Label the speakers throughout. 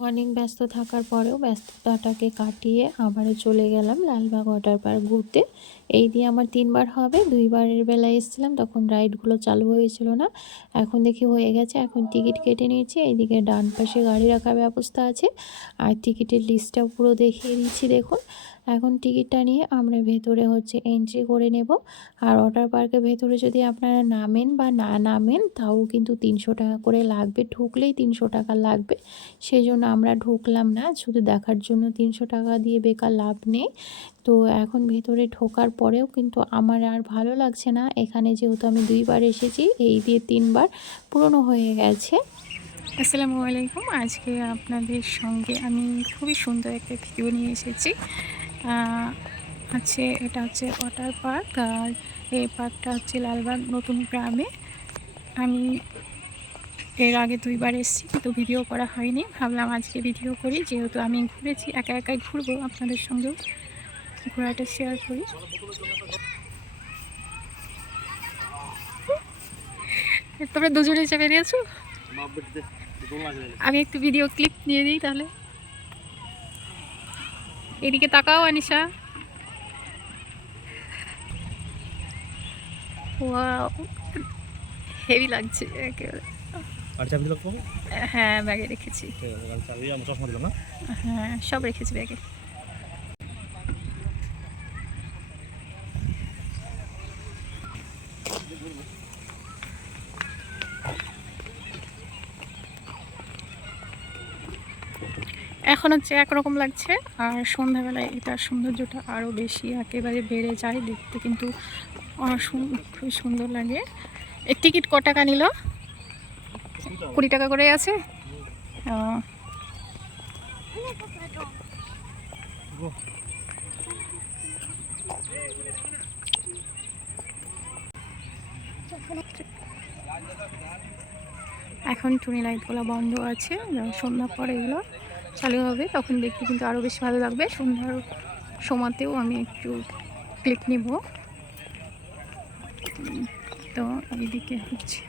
Speaker 1: অনেক ব্যস্ত থাকার পরেও ব্যস্ততাটাকে কাটিয়ে আবারও চলে গেলাম লালবাগ ওয়াটার পার্ক ঘুরতে। এই দিয়ে আমার তিনবার হবে। দুইবারের বেলায় এসেছিলাম, তখন রাইডগুলো চালু হয়েছিল না। এখন দেখি হয়ে গেছে, এখন টিকিট কেটে নিয়েছি। এইদিকে ডান পাশে গাড়ি রাখার ব্যবস্থা আছে। আর টিকিটের লিস্টটাও পুরো দেখিয়ে দিচ্ছি, দেখুন। এখন টিকিটটা নিয়ে আমরা ভেতরে হচ্ছে এন্ট্রি করে নেব। আর ওয়াটার পার্কের ভেতরে যদি আপনারা নামেন বা না নামেন, তাও কিন্তু তিনশো টাকা করে লাগবে। ঢুকলেই তিনশো টাকা লাগবে। সেই জন্য আমরা ঢুকলাম না, শুধু দেখার জন্য তিনশো টাকা দিয়ে বেকার লাভ নেই। তো এখন ভেতরে ঢোকার পরেও কিন্তু আমার আর ভালো লাগছে না। এখানে যেহেতু আমি দুইবার এসেছি, এই দিয়ে তিনবার পুরনো হয়ে গেছে।
Speaker 2: আসসালামু আলাইকুম। আজকে আপনাদের সঙ্গে আমি খুবই সুন্দর একটা ভিডিও নিয়ে এসেছি। হচ্ছে এটা হচ্ছে ওয়াটার পার্ক আর এই পার্কটা হচ্ছে লালবাগ নতুন গ্রামে। আমি এর আগে দুইবার এসেছি, কিন্তু ভিডিও করা হয়নি। ভাবলাম আজকে ভিডিও করি, যেহেতু আমি ঘুরেছি, একা একাই ঘুরবো আপনাদের সঙ্গেও। ঘোরাটা শেয়ার করি। তোমরা দুজনে চেপে নিয়েছো? আমি একটু ভিডিও ক্লিপ নিয়ে দিই তাহলে। এদিকে তাকাও আনিশা। হেভি লাগছে একেবারে।
Speaker 3: আর চাবি
Speaker 2: হ্যাঁ ব্যাগে রেখেছি।
Speaker 3: না?
Speaker 2: হ্যাঁ সব রেখেছি ব্যাগে এখন হচ্ছে একরকম লাগছে, আর সন্ধ্যাবেলায় এটার সৌন্দর্যটা আরও বেশি একেবারে বেড়ে যায়, দেখতে কিন্তু খুবই সুন্দর লাগে। এর টিকিট ক টাকা নিল? কুড়ি টাকা করে আছে? এখন টুনি লাইটগুলো বন্ধ আছে যখন সন্ধ্যার পরে এগুলো চালু হবে, তখন দেখতে কিন্তু আরও বেশি ভালো লাগবে। সন্ধ্যার সময়তেও আমি একটু ক্লিক নিব। তো এইদিকে হচ্ছে।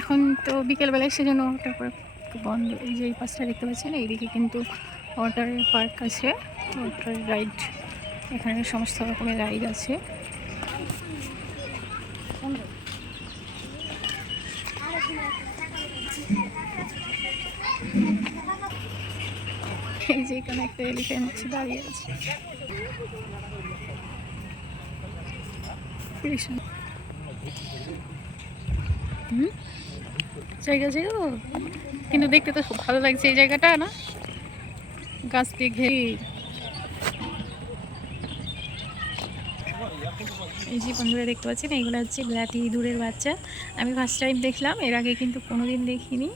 Speaker 2: এখন তো বিকেলবেলায় সেজন্য ওটার পার্ক বন্ধ, এই যে এই পাশটা দেখতে পাচ্ছেন, এইদিকে কিন্তু ওয়াটার পার্ক আছে। ওয়াটার রাইড এখানে সমস্ত রকমের রাইড আছে। এই যে এখানে একটা দাঁড়িয়ে আছে। জায়গা কিন্তু দেখতে তো খুব ভালো লাগছে এই জায়গাটা, না? গাছ দিয়ে ঘেরি। এই যে বন্ধুরা দেখতে পাচ্ছেন এইগুলো হচ্ছে বিলাতি ইঁদুরের বাচ্চা। আমি ফার্স্ট টাইম দেখলাম, এর আগে কিন্তু কোনোদিন দেখিনি।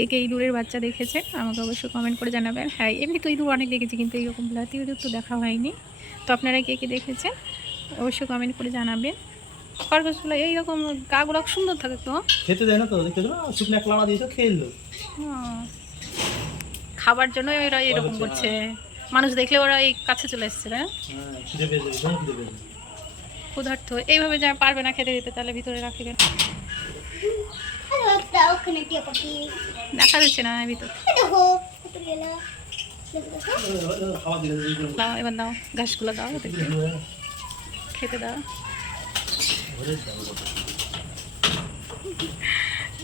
Speaker 2: কে কে ইঁদুরের বাচ্চা দেখেছেন আমাকে অবশ্যই কমেন্ট করে জানাবেন। হ্যাঁ এমনি তো ইঁদুর অনেক দেখেছি কিন্তু এইরকম বিলাতি ইঁদুর তো দেখা হয়নি। তো আপনারা কে কে দেখেছেন অবশ্যই কমেন্ট করে জানাবেন। খরগোশগুলো এইরকম গাগুলো সুন্দর থাকে তো।
Speaker 3: খেতে দেয় না তো? দেখতে শুকনো এক লাড়া দিয়েছে খেয়ে নিলো।
Speaker 2: হুম। খাবার জন্য এরা এরকম করছে। মানুষ দেখলে ওরা এই কাছে চলে এসছে না?
Speaker 3: হ্যাঁ পেয়েছে
Speaker 2: এইভাবে যা পারবে না খেতে দিতে তাহলে ভিতরে রাখে কেন? দেখা যাচ্ছে না ভিতর দাও এবার দাও ঘাসগুলো দাও খেতে দাও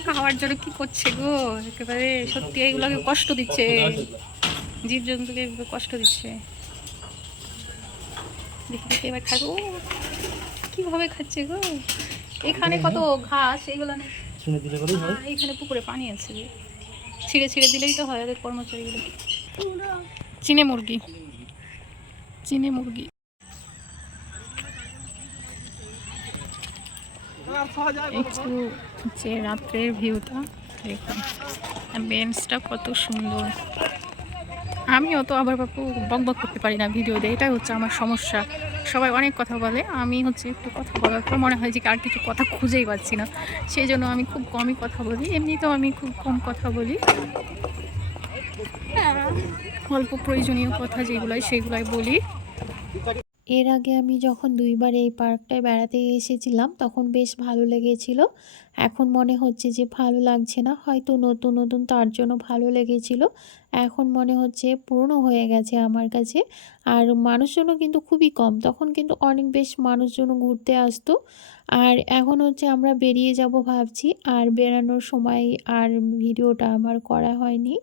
Speaker 2: খাওয়ার জন্য কি করছে গো একেবারে সত্যি এইগুলোকে কষ্ট দিচ্ছে জীবজন্তুকে কষ্ট দিচ্ছে দেখি দেখি এবার খাব কীভাবে খাচ্ছে গো এখানে কত ঘাস এগুলো নেই
Speaker 3: শুনে দিলে বলেই হয়।
Speaker 2: এখানে পুকুরে পানি আছে ছিঁড়ে ছিঁড়ে দিলেই তো হয় ওদের কর্মচারীগুলো চিনে মুরগি। চিনে মুরগি। একটু যে রাত্রের ভিউটা, দেখুন। বেঞ্চটা কত সুন্দর। আমিও তো আবার বাপু বক বক করতে পারি না ভিডিওতে এটাই হচ্ছে আমার সমস্যা। সবাই অনেক কথা বলে, আমি হচ্ছে একটু কথা বলার পর মনে হয় যে আর কিছু কথা খুঁজেই পাচ্ছি না। সেই জন্য আমি খুব কমই কথা বলি, এমনিতেও আমি খুব কম কথা বলি। অল্প প্রয়োজনীয় কথা যেগুলোই সেগুলোই বলি।
Speaker 1: এর আগে আমি যখন দুইবার এই পার্কটায় বেড়াতে এসেছিলাম, তখন বেশ ভালো লেগেছিল। এখন মনে হচ্ছে যে ভালো লাগছে না। হয়তো নতুন নতুন তার জন্য ভালো লেগেছিল। এখন মনে হচ্ছে পুরনো হয়ে গেছে আমার কাছে। আর মানুষজনও কিন্তু খুবই কম। তখন কিন্তু অনেক বেশ মানুষজন ঘুরতে আসতো। আর এখন হচ্ছে আমরা বেরিয়ে যাব ভাবছি। আর বেরানোর সময় আর ভিডিওটা আমার করা হয়নি।